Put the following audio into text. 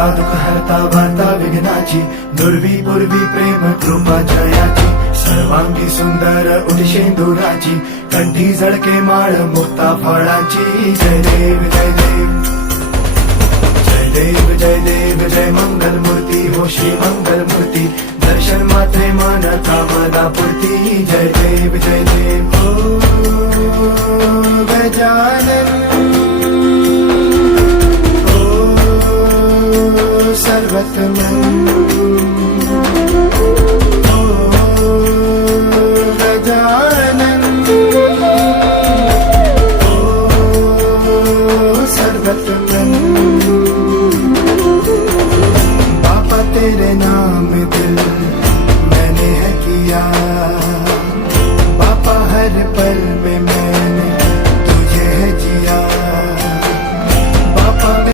करता दुःख हरता वार्ता विघ्नाची, दुर्वी पूर्वी प्रेम कृपा जयाची, सर्वांगी सुंदर उठशेंदुराची, कंठी झळके माळ मुक्ता फळाची. जय देव जय देव जय देव जय देव जय मंगल मूर्ती हो श्री मंगल मूर्ती, दर्शन मात्रे मन कामना पूर्ती. जय देव जय देव ओ गजानन ओ सर्वतमन ओ गजानन ओ सर्वतमन. बापा तेरे नाम